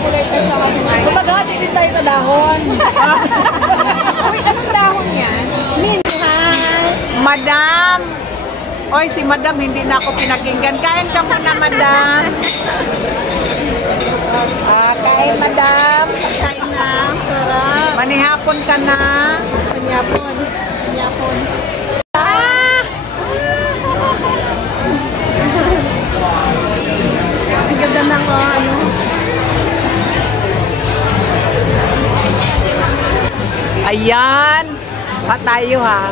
kulay pa sa kanila. Kumbaga, hindi tayo sa dahon. Uy, anong dahon yan? Minhan. Madam! Oy, si Madam, hindi na ako pinakinggan. Kain ka muna, Madam. Kain, madam. Kain na. Sarap. Manihapon ka na. Panyapon. Panyapon. Ang ganda na ko, ano? Ayan. Pa tayo, ha.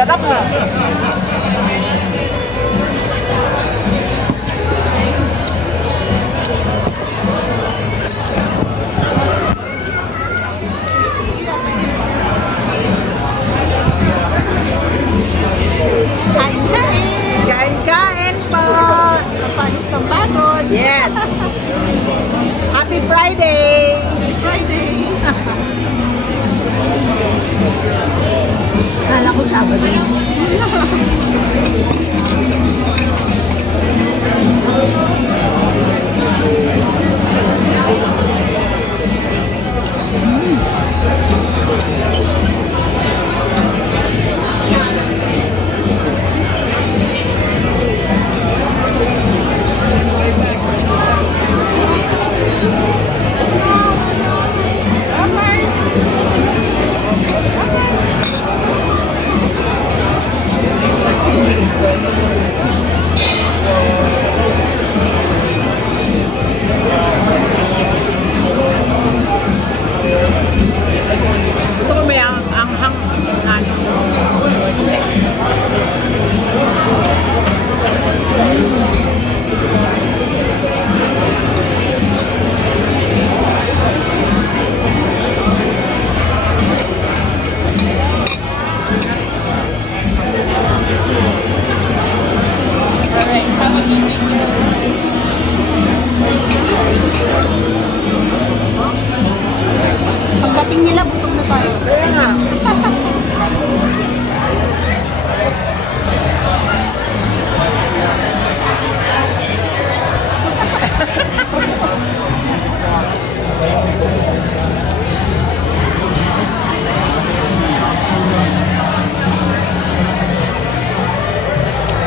Sarap mo. Kain-kain po. Kapanis ng pagod. Yes. Happy Friday. Happy Friday. Kala ko Sabado. Gusto ko may anghang ano. Pagdating nila, busog na tayo. Kaya nga.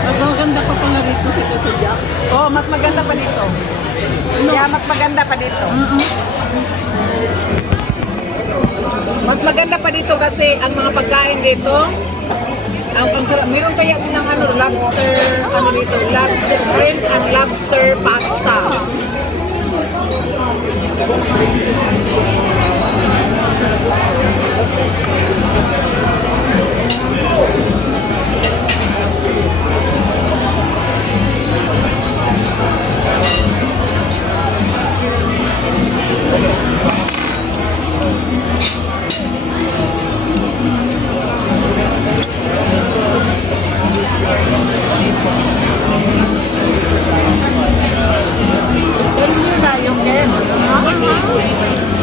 Mas maganda pa pala rito si Tito Jack. Oh, mas maganda pa dito. Yeah, mas maganda pa dito. Mas maganda pa dito kasi ang mga pagkain dito, ang sarap. Meron kaya silang ano, lobster, ano dito, lobster shrimp and lobster pasta.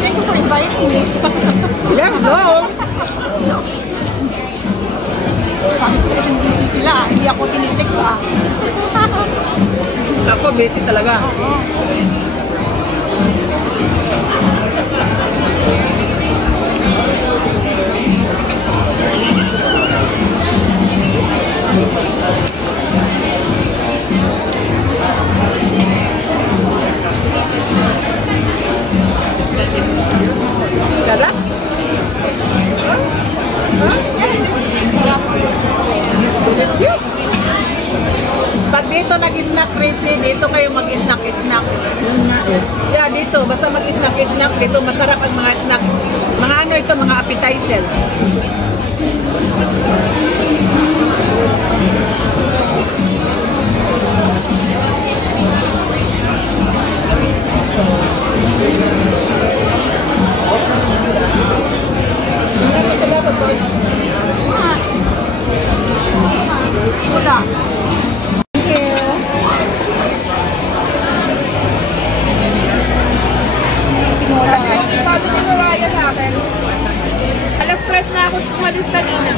Thank you for inviting me. Yeah, no. Sabi ko kasi busy sila, hindi ako tinitext Ako, busy talaga. Sarap? Delicious. Pag dito nag-snack crazy, dito kayo mag-snack-snack. Yeah, dito. Basta mag-snack-snack. Dito masarap ang mga snack. Mga ano ito, mga appetizer. Thank you. madus kanina.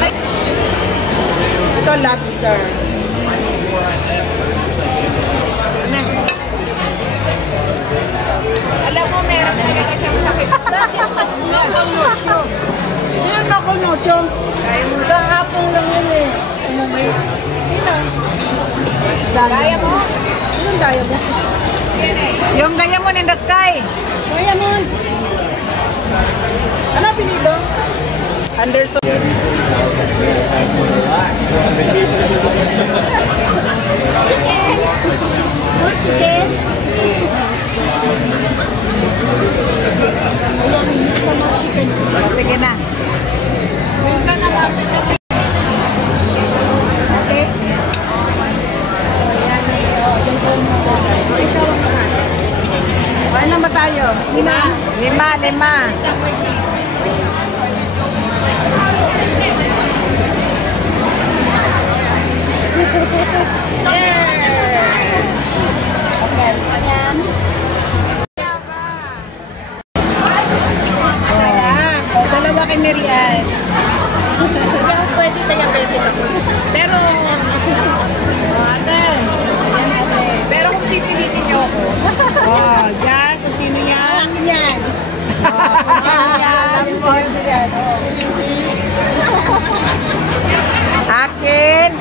Ay. Ito lobster. Alam mo, meron talaga siyang sakit. Sino Noko Nocho? Kahapon lang yun eh. Sino? Daya mo? Anong daya mo? Yung Diamond in the Sky. Diamond. Ano pinito? Anderson. Chicken. Sige na. Okay. Ano ba tayo? Lima. Dalawa kay Marian. Hindi ako pwede taga-betit ako. Pero, pero kung pipilitin niyo ako. Oh, yan. Kung sino yan. Kung yan. Kung sino yan.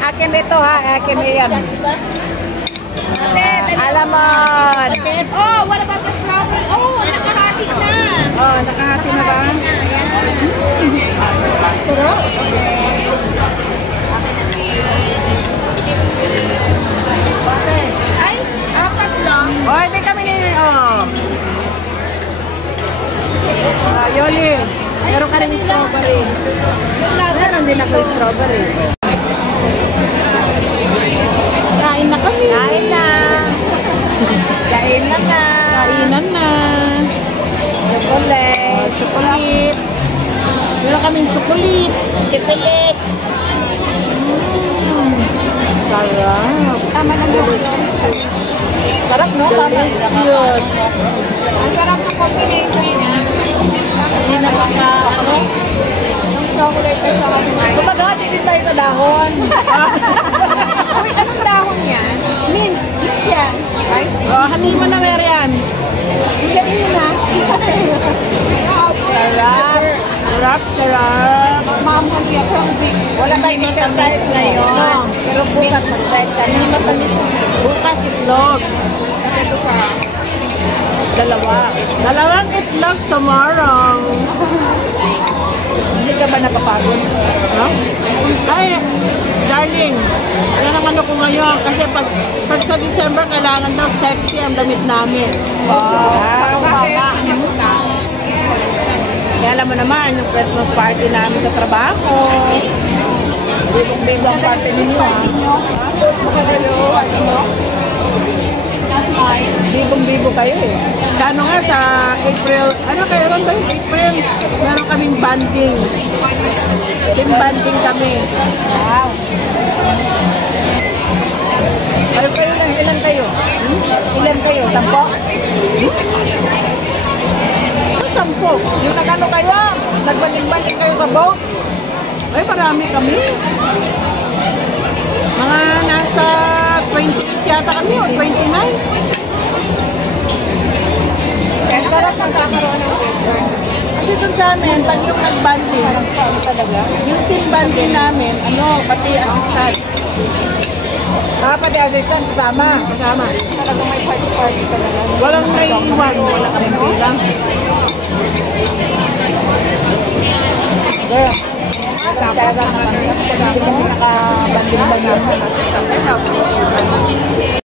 Akin dito ha. Akin yan. Alamon. Oh, what about the strawberry? Oh, nakahati na. Oh, nakahati na ba? Puro? Ay, apat lang. Oh, hindi kami ni... Oh. Yoli, meron ka rin strawberry. Meron din ako strawberry. Kain na kami. Kain na. Kainan na. Kainan na. Chocolate. Chocolate. Meron kaming chocolate. Chocolate. Sarap. Tama na yun. Sarap, no? Delicious. Ang sarap ng combination niya. Hindi na ano? Yung chocolate sa kanina. Kumbaga, din tayo sa dahon. Uy, anong dahon yan? Mint. Mint yan. Ay? Oh, hanin mo na meron yan. Hilain mo na. Sarap. Sarap. Mamang yan. Wala tayong exercise ngayon. Pero bukas mag-try ka na. Bukas itlog. Ito pa. Dalawang itlog tomorrow. Hindi ka ba napapagod? No? Ay, darling, yan ang ano ko ngayon. Kasi pag sa December, kailangan daw sexy ang damit namin. Wow. Kaya alam mo naman, yung Christmas party namin sa trabaho. Bibong-bibo ang party ninyo. Bibong-bibo kayo eh. Sa ano nga, sa April, ano kayo ron ba? April, meron kaming banding. Team banding kami. Wow. Kayo lang, ilan kayo? Ilan kayo? 10? Sampo. Yung nagano kayo, nagbanding-banding kayo sa boat. Ay, marami kami. Mga nasa 28 yata kami o 29. Kaya sarap magkakaroon ng picture. Kasi doon sa amin, pag yung nag-banding, yung team banding namin, pati assistant. Pati assistant kasama. Talagang may party-party talaga. Walang naiiwan. Wala kami bilang. Talagang nakabanding-banding.